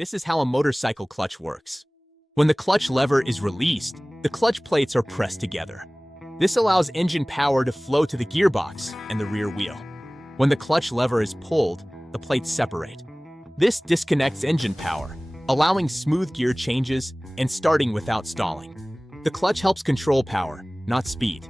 This is how a motorcycle clutch works. When the clutch lever is released, the clutch plates are pressed together. This allows engine power to flow to the gearbox and the rear wheel. When the clutch lever is pulled, the plates separate. This disconnects engine power, allowing smooth gear changes and starting without stalling. The clutch helps control power, not speed.